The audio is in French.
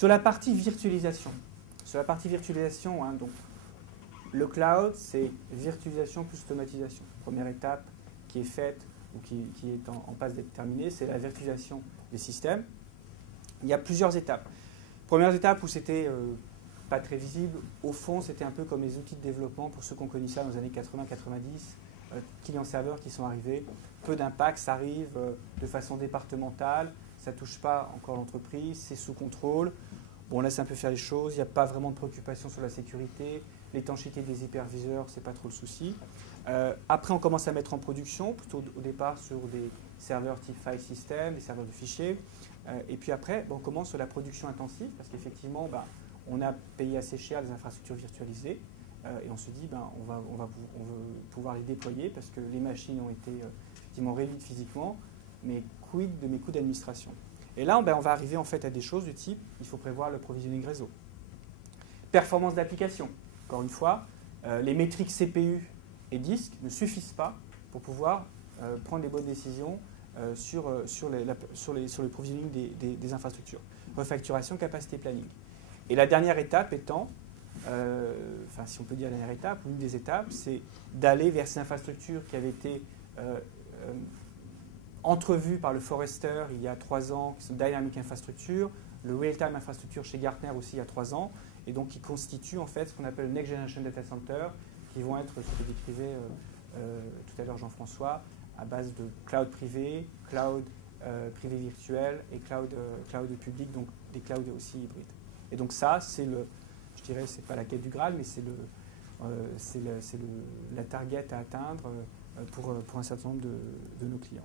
Sur la partie virtualisation, hein, donc, le cloud, c'est virtualisation plus automatisation. Première étape qui est faite ou qui est en passe d'être terminée, c'est la virtualisation des systèmes. Il y a plusieurs étapes. Première étape où c'était pas très visible, au fond, c'était un peu comme les outils de développement, pour ceux qu'on connaît ça dans les années 80-90, clients-serveurs qui sont arrivés, peu d'impact, ça arrive de façon départementale, ça ne touche pas encore l'entreprise, c'est sous contrôle, bon, on laisse un peu faire les choses, il n'y a pas vraiment de préoccupation sur la sécurité, l'étanchéité des hyperviseurs, ce n'est pas trop le souci. Après, on commence à mettre en production, plutôt au départ sur des serveurs type file system, des serveurs de fichiers, et puis après, on commence sur la production intensive, parce qu'effectivement, on a payé assez cher les infrastructures virtualisées, et on se dit, on veut pouvoir les déployer, parce que les machines ont été effectivement réduites physiquement, mais quid de mes coûts d'administration. Et là, on va arriver en fait à des choses du type, il faut prévoir le provisioning réseau. Performance d'application. Encore une fois, les métriques CPU et disques ne suffisent pas pour pouvoir prendre les bonnes décisions sur le provisioning des infrastructures. Refacturation, capacité planning. Et la dernière étape étant, si on peut dire la dernière étape, l'une des étapes, c'est d'aller vers ces infrastructures qui avaient été entrevues par le Forrester il y a 3 ans, qui sont Dynamic Infrastructure, le Real-Time Infrastructure chez Gartner aussi il y a 3 ans, et donc qui constituent en fait ce qu'on appelle le Next Generation Data Center, qui vont être, ce que décrivait tout à l'heure Jean-François, à base de cloud privé, cloud privé virtuel et cloud public, donc des clouds aussi hybrides. Et donc ça, c'est je dirais, c'est pas la quête du Graal, mais c'est la target à atteindre pour un certain nombre de nos clients.